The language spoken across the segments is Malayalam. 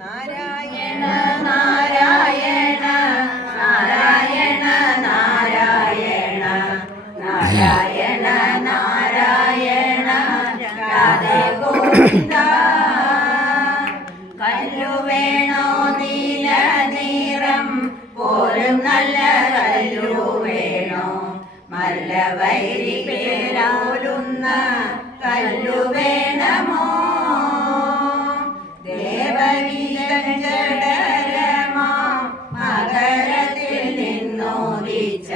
നാരായണ നാരായണ നാരായണ നാരായണ നാരായണ നാരായണ. രാധേ ഗോവിന്ദ കല്ലു വേണോ നീല നീറം? പോലും നല്ല കല്ലു വേണോ? മല്ല വൈരി പേരാലുന്ന കല്ലു വേണമോ? ദേവഗീതരമാ മകരത്തിൽ നിന്നോദിച്ച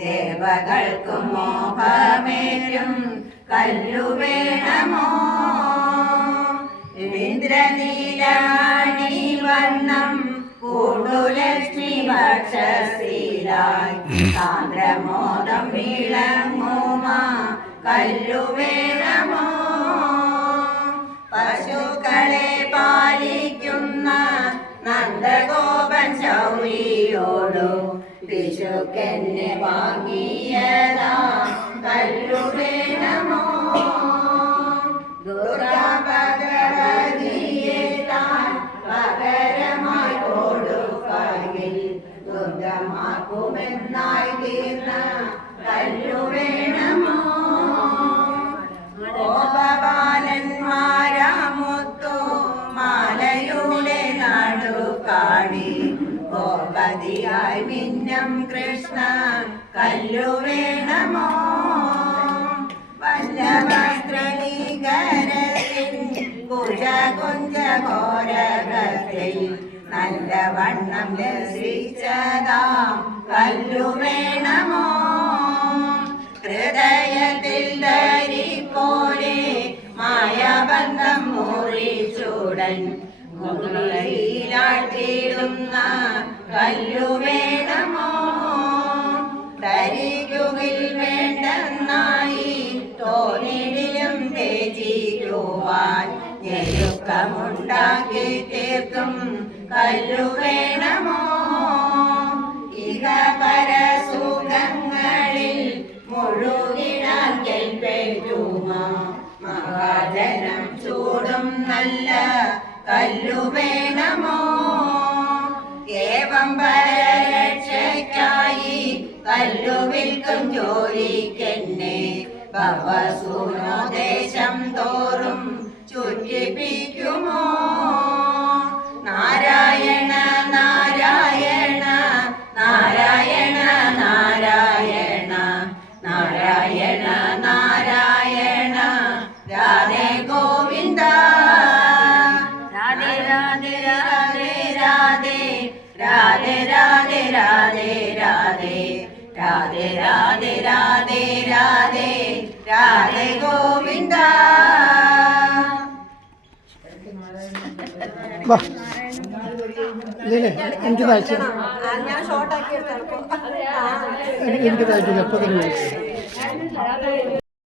ദേവകൾക്കും മോഹമേലും കല്ലു വേണമോ? ഇന്ദ്രനീലാണി വർണം കൂടുലക്ഷ്മി ഭക്ഷശീലായി സാന്ദ്രമോദം വിളങ്ങുമാ കല്ലു വേണമോ പശുക്കളെ പാലിക്കുന്ന നന്ദഗോപൻ ശൗരിയോടു വിശുക്കെന്നെ വാങ്ങിയതാ കല്ലുവേണമോ? വേണമോ ദുർഗാഭഗവതിയെ താൻ പകരമായി കൊടുക്കയിൽ ദുർഗമാക്കുമെന്നായി തീർന്ന കല്ലു വേണമോ ഗോപബാലന്മാരാമുത്തു മാലയുടെ നടുക്കാടി. ഗോപതിയായി മിന്നം കൃഷ്ണ കല്ലു വേണമോ? വല്ലവസ്ത്രീകരത്തിൻ കുജകുഞ്ച ഘോരകത്തിൽ നല്ല വണ്ണം ലസിച്ചതാം കല്ലു വേണമോ? ഹൃദയത്തിൽ മുകുന്ദൻ മുകുലയിലാട്ടിടുന്ന കല്ലുവേണമോ തരികുകിൽ വേണ്ടെന്നായി തോന്നിടിലും തേജിക്കുവാൻ ഞെരുക്കമുണ്ടാക്കി തീർക്കും കല്ലുവേണമോ ഇഹ പരസുഖങ്ങളിൽ മുഴുകിടാൻ കെൽപ്പേറ്റുമോ മഹാജന വേണമോ? ഏവം പരരക്ഷയ്ക്കായി കല്ലു വിൽക്കും ജോലിക്കെന്നെ ഭവസൂനോദേശം തോറും ചുറ്റിപ്പിക്കുമോ? രാധേ രാധേ രാധേ രാധേ രാധേ ഗോവിന്ദ. എനിക്ക് തയ്ച്ചു. എനിക്ക് തയ്ച്ചു എപ്പോ തന്നെ